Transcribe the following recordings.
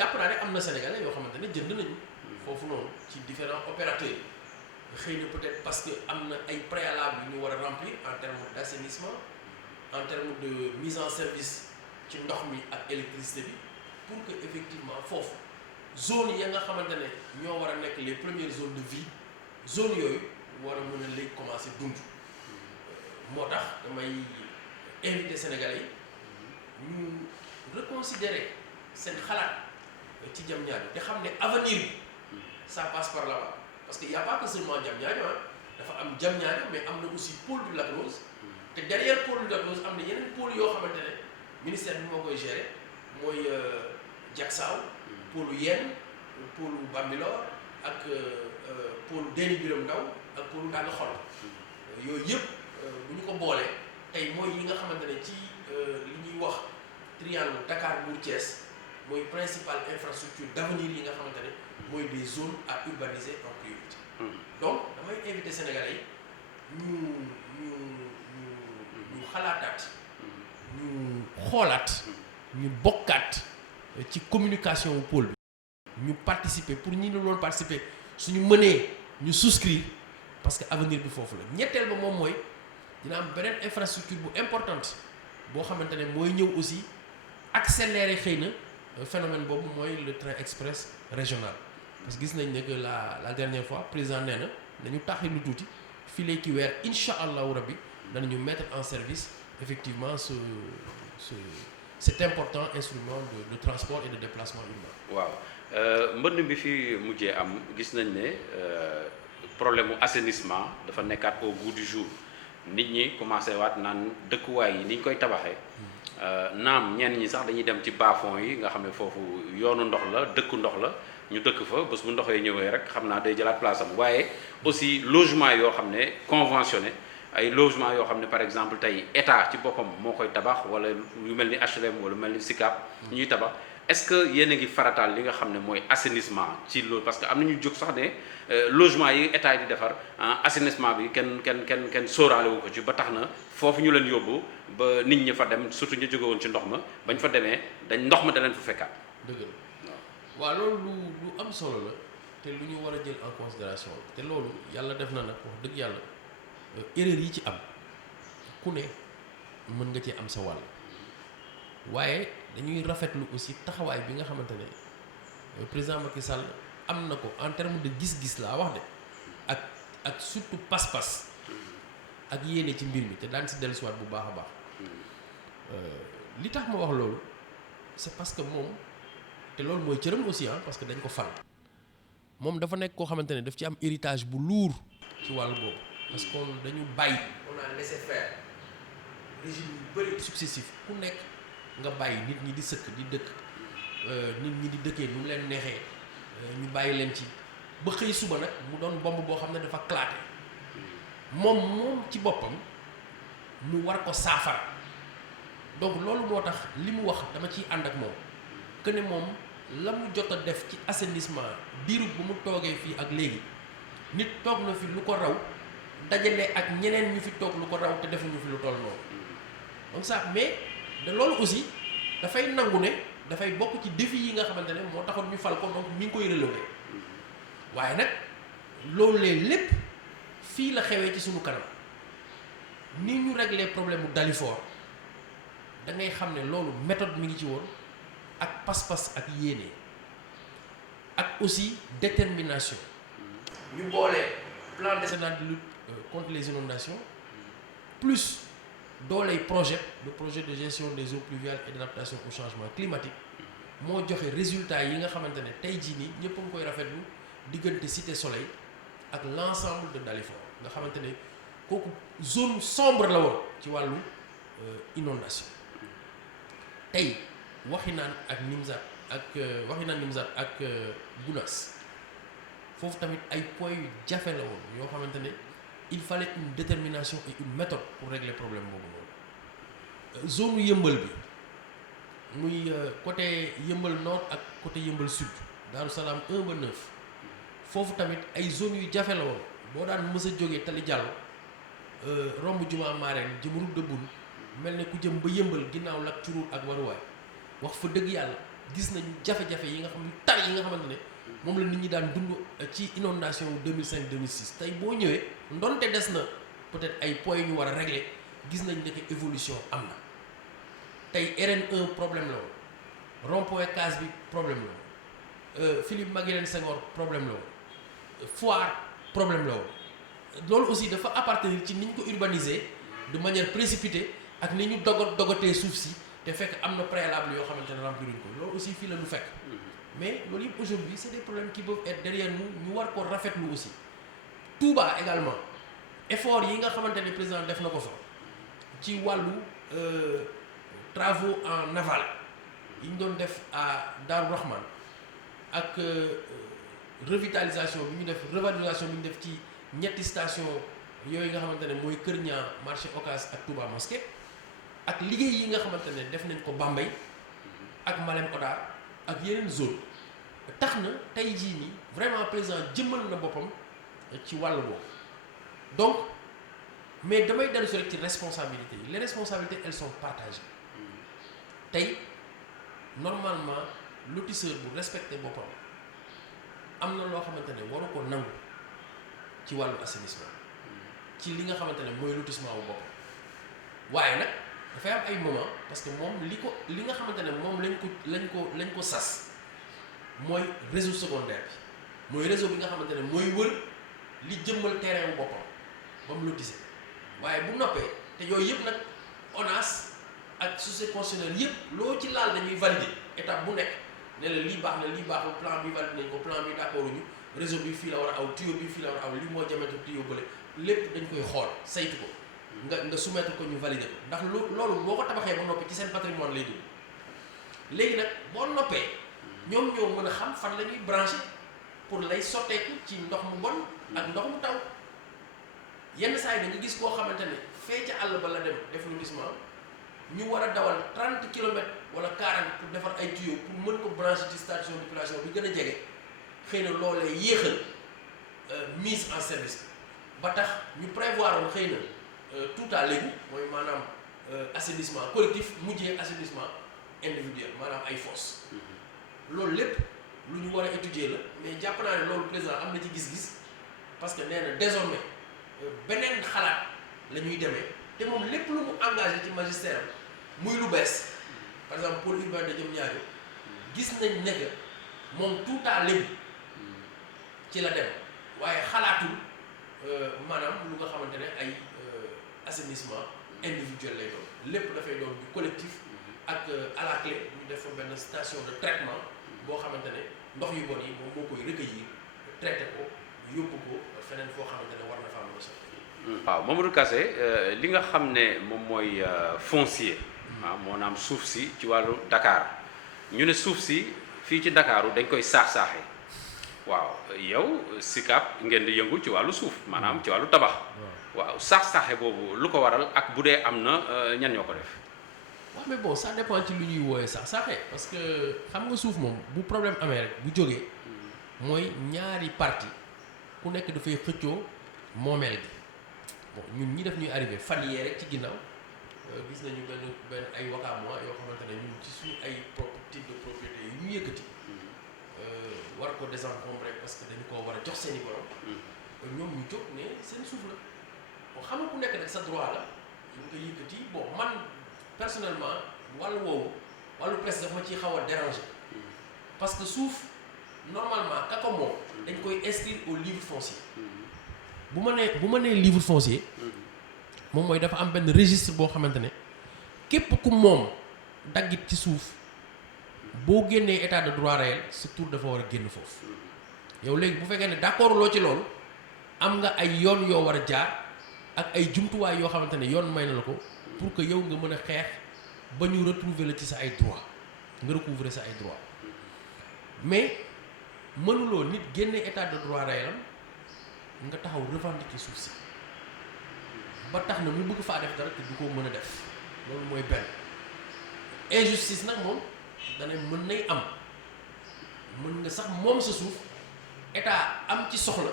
jàpp naa ne am na Sénégalais yoo xamante ne jënd nañu foofu noonu ci différents opérateurs yi xëy na peut-être parce que am na ay préalables yu ñu war a remplir en termes d'assainissement en termes de mise en service ci ndox mi ak électricité bi pour que effectivement foofu zone ya nga xamante ne ñoo war a nekk les premières zones de vie zone yooyu war a mën a léegi commencer dund moo tax damay invité Sénégalais yi ñu reconsidérer seen xalaat ci Diamniadio te xam ne avenir bi ça passe par là-bas parce que y a pas que seulement Diamniadio dafa am Diamniadio mais am na aussi pôle du Lac Rose te derrière pôle du Lac Rose am na yeneen pôle yoo xamante ne ministère bi moo koy gérer mooy Diacksao pôle Yène pôle Bambilor ak pôle Déni Biram Ndaw ak pôle Daga Xol yooyu yëpp bu ñu ko boolee tey mooy yi nga xamante ne ci li ñuy wax triangle Dakar Mbour Thiès mooy principale infrastructure d'avenir yi nga xamante ne mooy des zones à urbaniser en priorité. Donc damay invité Sénégalais yi ñu xalaataat ñu xoolaat ñu bokkaat ci communication wu pôle bi ñu participer pour ñi ñu loolu participer suñu mënee ñu souscrire parce que avenir bi foofu la ñetteel ba moom mooy dina am beneen infrastructure bu importante boo xamante ne mooy ñëw aussi accélérer xëy na phénomène boobu mooy le train express régional parce que gis nañ ne que la dernière fois président nee na dañu taxi lu tuuti fii ki weer incha allahu rabbi danañu mettre en service effectivement cet important instrument de transport et de déplacement urbain. waaw mbënn bi fi mujjee am gis nañ ne problème mu assainissement dafa nekkaat au goût du jour nit ñi commencé waat naan dëkkuwaay yi ni ñu koy tabaxee naam ñenn ñi sax dañuy dem ci bas-fond yi nga xam ne foofu yoonu ndox la dëkku ndox la ñu dëkk fa bés bu ndoxee ñëwee rek xam naa day jëlaat place am waaye aussi logement yoo xam ne conventionné ay logement yoo xam ne par exemple tey état ci boppam moo koy tabax wala yu mel ni HLM wala mel ni SICAP ñuy tabax est-ce que yéen a ngi farataal li nga xam ne mooy assainissement ci loolu parce que am na ñu jóg sax ne logement yi état yi di defar assainissement bi kenn sóoraale wu ko ci ba tax na foofu ñu leen yóbbu ba nit ñi fa dem surtout ñu jóge woon ci ndox ma bañ fa demee ndox ma da leen fa fekkaat. dëgg la waaw loolu lu am solo la te lu ñu war a jël en considération te loolu yàlla def na nag wax dëgg yàlla erreur yi ci am ku ne mën nga cee am sa wàll waaye dañuy rafetlu aussi taxawaay bi nga xamante ne président Macky Sall am na ko en terme de gis-gis laa wax de ak surtout pas-pas ak yéene ci mbir mi te daan si dellusiwaat bu baax a baax li tax ma wax loolu c'est parce que moom te loolu mooy cëram aussi parce que dañ ko fal moom dafa nekk koo xamante ne daf ci am héritage bu lourd ci wàllu boobu parce que dañu bàyyi on a laissé faire régime yu bëri successif ku nekk nga bàyyi nit ñi di sëkk di dëkk nit ñi di dëkkee nu mu leen neexee ñu bàyyi leen ci ba xëy suba nag mu doon bomb boo xam ne dafa claté moom ci boppam mu war ko saafara donc loolu moo tax li mu wax dama ciy ànd ak moom que ne moom la mu jot a def ci assainissement diiru bu mu toogee fii ak léegi nit toog na fi lu ko raw dajale ak ñeneen ñu fi toog lu ko raw te defuñu fi lu toll noonu donc ça mais de loolu aussi dafay nangu ne dafay bokk ci défi yi nga xamante ne moo taxoon ñu fal ko donc mi ngi koy relever waaye nag loolu lee lépp fii la xewee ci suñu kanam ni ñu régler problème bu Dalifort da ngay xam ne loolu méthode mi ngi ci woon ak pas-pas ak yéene ak aussi détermination ñu boolee plan décennal de lutte contre les inondations plus dooley le projet de gestion des eaux pluviales et d'adaptation au changement climatique moo joxe résultat yi nga xamante ne tey jii nii ñëpp a ngi koy rafetlu diggante Cité Soleil ak l'ensemble de Dalifort nga xamante ne kooku zone sombre la woon ci wàllu inondation tey Waxinaan ak Nimzatt ak Gounass foofu tamit ay points yu jafe la woon yoo xamante ne il fallait une détermination et une méthode pour régler problème boobu noonu zone yëmbal bi muy côté yëmbal nord ak côté yëmbal sud Daaru Salaam 1 ba 9 foofu tamit ay zones yu jafe la woon boo daan mës a jógee Tali Diallo romb Juma Mareen jëm route de Boune mel ne ku jëm ba yëmbal ginnaaw lak curuur ak waruwaay wax fa dëgg yàlla gis nañu jafe-jafe yi nga xam ne tar yi nga xamante ne moom la nit ñi daan dund ci inondation 2005 2006 tey boo ñëwee ndonte des na peut-être ay points yu ñu war a régler gis nañ ne que évolution am na tey RN1 problème la woon rond-point Case bi problème la woon Philippe Maguilène Senghor problème la woon Foire problème la woon loolu aussi dafa appartenir ci ni ñu ko urbaniser de manière précipitée ak ni ñu dogatee suuf si te fekk am na préalable yoo xamante ne rempliruñ ko loolu aussi fii la ñu fekk mais loolu yëpp aujourd'hui c'est des problèmes qui peuvent être derrière nous ñu war ko rafetlu aussi Touba également effort yi nga xamante ne président def na ko fa ci wàllu travaux en aval yi ñu doon def à Darou Rahman ak revitalisation bi ñu def revitalisation bi ñu def ci ñetti station yooyu nga xamante ne mooy Kër Niang marché Ocass ak Touba Mosquée ak liggéey yi nga xamante ne def nañ ko Bambey ak Malem Hodar ak yeneen zone tax na tey jii nii vraiment président jëmmal na boppam ci wàll boobu donc mais damay dellu si rek ci responsabilités yi les responsabilités elles sont partagées tey normalement lotisseur bu respecté boppam am na loo xamante ne waru ko nangu ci wàllu assainissement ci li nga xamante ne mooy lotissement bu boppam waaye nag dafay am ay moment parce que moom li nga xamante ne moom lañ ko sas mooy réseau secondaire bi mooy réseau bi nga xamante ne mooy wër li jëmmal terrain bu boppam ba mu lotissé waaye bu noppee te yooyu yëpp nag ONAS ak société concessionnaire yëpp loo ci laal dañuy valider étape bu nekk ne la lii baax na lii baaxul plan bi validé nañ ko plan bi d'accord ñu réseau bi fii la war a aw tuyau bi fii la war a aw lii moo jametu tuyau bële lépp dañ koy xool saytu ko nga soumettre ko ñu valider ko ndax loolu boo ko tabaxee ba noppi ci seen patrimoine lay dugg léegi nag boo noppee ñoom ñoo mën a xam fan la ñuy branché pour lay sotteeku ci ndox mu bon ak ndox mu taw yenn saa yi da nga gis koo xamante ne fee ca àll ba la dem def lotissement ñu war a dawal 30 kilomètres wala 40 pour defar ay tuyaux pour mën ko branché ci station d'épilation bi gën a jege xëy na loolee yéexal mise en service ba tax ñu prévoir woon xëy na tout à l'égout mooy maanaam assainissement collectif mujjee assainissement individuel maanaam ay fosse loolu lépp lu ñu war a étudier la mais jàpp naa ne loolu président am na ci gis-gis parce que nee na désormais beneen xalaat la ñuy demee te moom lépp lu mu engagé ci magistère am muy lu bees par exemple pôle urbain de Diamniadio gis nañ ne que moom tout à l'égout ci la dem waaye xalaatul maanaam lu nga xamante ne ay assainissement individuel lay doon lépp dafay doon du collectif ak à la clé ñu def fa benn station de traitement boo xamante ne ndox yu bon yi moom moo koy recueillir traité ko yóbbu ko feneen foo xamante ne war na faa mën a sotti. waaw Mamadou Kassé li nga xam ne moom mooy foncier. waaw moo naam suuf si ci wàllu Dakar ñu ne suuf si fii ci Dakaaru dañ koy saax-saaxee waaw yow SICAP ngeen di yëngu ci wàllu suuf maanaam ci wàllu tabax. waaw saax-saaxe boobu lu ko waral ak bu dee am na ñan ñoo ko def. waaw mais bon ça dépend ci lu ñuy wooyee saax-saaxe parce que xam nga suuf moom bu problème amee rek bu jógee mooy ñaari parti ku nekk dafay xëccoo moomeel gi bon ñun ñi def ñuy arrivé fan yee rek ci ginnaaw gis nañu benn ay wakaam yoo xamante ne ñun ci suñu ay type de propriété yu ñu yëkkati war ko désencombrer parce que dañu koo war a jox seen i borom ñoom ñu jóg ne seen suuf la bon xam nga ku nekk nag sa droit la ñu ko yëkkati bon man personnellement wàllu woowu wàllu presse dafa ma ciy xaw a déranger parce que suuf normalement ka ko moom dañ koy inscrire au livre foncier bu ma nee livre foncier moom mooy dafa am benn registre boo xamante ne képp ku moom daggit ci suuf boo génnee état de droit réel sa tur dafa war a génn foofu yow léegi bu fekkee ne d'accord loo ci loolu am nga ay yoon yoo war a jaar ak ay jumtuwaay yoo xamante ne yoon may na la ko pour que yow nga mën a xeex ba ñu retrouver la ci sa ay droit nga recouvrer sa ay droit mais mënuloo nit génne état de droit réel nga taxaw revendiquer suuf si ba tax na mu bëgg faa def dara te du ko mën a def loolu mooy benn injustice nag moom dana mën nay am mën nga sax moom sa suuf état am ci soxla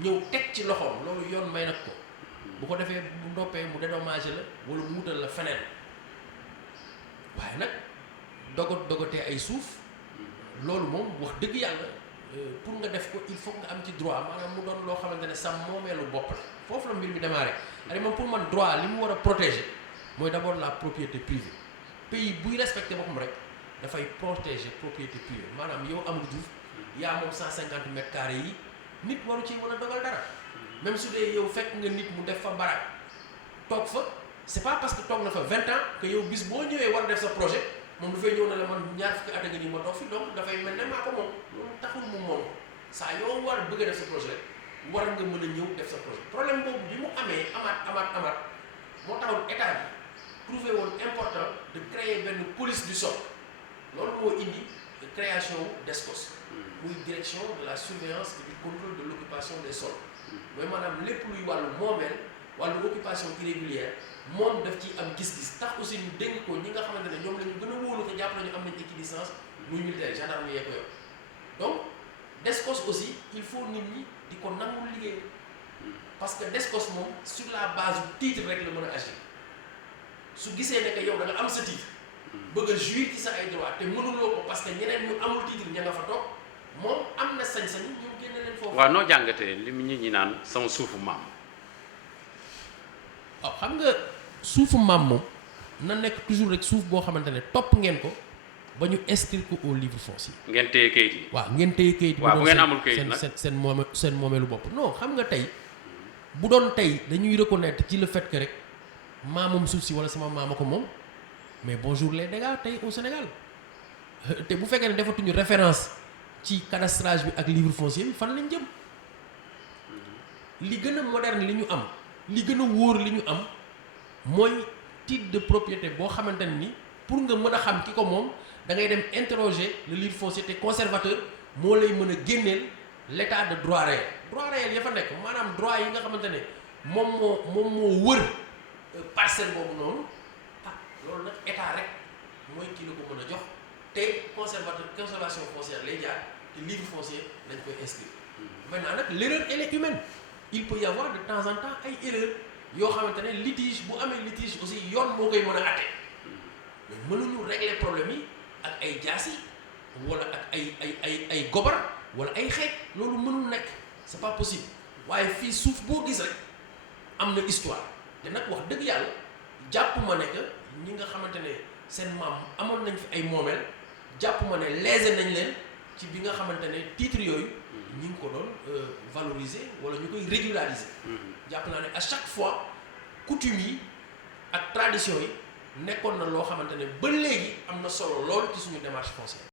ñëw teg ci loxoom loolu yoon may nag ko bu ko defee bu ndoppee mu dédommagé la wala mu wutal la feneen waaye nag dogotee ay suuf loolu moom wax dëgg yàlla pour nga def ko il faut nga am ci droit maanaam mu doon loo xamante ne sa moomeelu bopp la foofu la mbir mi démarré ari moom pour man droit li mu war a protéger mooy d'abord la propriété privée pays buy respecté boppam rek dafay protéger propriété privée maanaam yow Amadou Diouf yaa moom 150 mètres carrés yi nit waru ci mën a dogal dara même su dee yow fekk nga nit mu def fa barak toog fa c'est pas parce que toog na fa 20 ans que yow bis boo ñëwee war a def sa projet moom dafay ñëw na la man ñaar fukki at a ngi nii ma toog fi donc dafay mel ne maa ko moom loolu taxul mu moom saa yoo war a bëgg a def sa projet war nga mën a ñëw def sa projet problème boobu bi mu amee amaat moo taxoon état bi trouvé woon important de créer benn police du sol loolu moo indi création DSCOS muy direction de la surveillance et du contrôle de l'occupation des sols mooy maanaam lépp luy wàllu moomeel wàllu occupation irrégulière moom daf ci am gis-gis tax aussi ñu dégg ko ñi nga xamante ne ñoom la ñu gën a wóolu te jàpp nañu am nañ équidistance muy militaire gendarme yee ko yor donc DSCOS aussi il faut nit ñi di ko nangul liggéey parce que DSCOS moom sur la base du titre rek la mën a agir su gisee ne que yow da nga am sa titre bëgg a jouir ci sa ay droit te mënuloo ko parce que ñeneen ñu amul titre ña nga fa toog moom am na sañ-sañu ñu génne leen foofu. waaw noo jàngatee li mu ñi naan sama suufu maam. waaw xam nga suufu maam moom na nekk toujours rek suuf boo xamante ne topp ngeen ko ba ñu inscrire ko au livre foncier. ngeen téye kayit yi. waaw ngeen téye kayit. waaw bu ngeen amul kayit nag seen moomeelu bopp non xam nga tey bu doon tey dañuy reconnaître ci le fait que rek maamam suuf si wala sama maama ko moom mais bonjour les dégâts tey au Sénégal te bu fekkee ne defatuñu référence ci cadastrage bi ak livre foncier bi fan lañ jëm li gën a moderne li ñu am li gën a wóor li ñu am mooy titre de propriété boo xamante ne ni pour nga mën a xam ki ko moom da ngay dem interroger le livre foncier te conservateur moo lay mën a génneel l'état de droit réel ya fa nekk maanaam droit yi nga xamante ne moom moo wër parcelle boobu noonu ah loolu nag état rek mooy kii la ko mën a jox te conservation foncière lay jaar te livre foncier lañ koy inscrire maintenant nag l'erreur elle est humaine il peut y avoir de temps en temps ay erreur yoo xamante ne litige bu amee litige aussi yoon moo koy mën a àtte mais mënuñu régler problème yi ak ay jaasi wala ak ay gobar wala ay xeej loolu mënul nekk c'est pas possible waaye fii suuf boo gis rek am na histoire te nag wax dëgg yàlla jàpp ma ne que ñi nga xamante ne seen maam amoon nañ fi ay moomeel jàpp ma ne lésé nañ leen ci bi nga xamante ne titre yooyu ñi ngi ko doon valoriser wala ñu koy régulariser jàpp naa ne à chaque fois coutume yi ak tradition yi nekkoon na loo xamante ne ba léegi am na solo lool ci suñu démarche foncière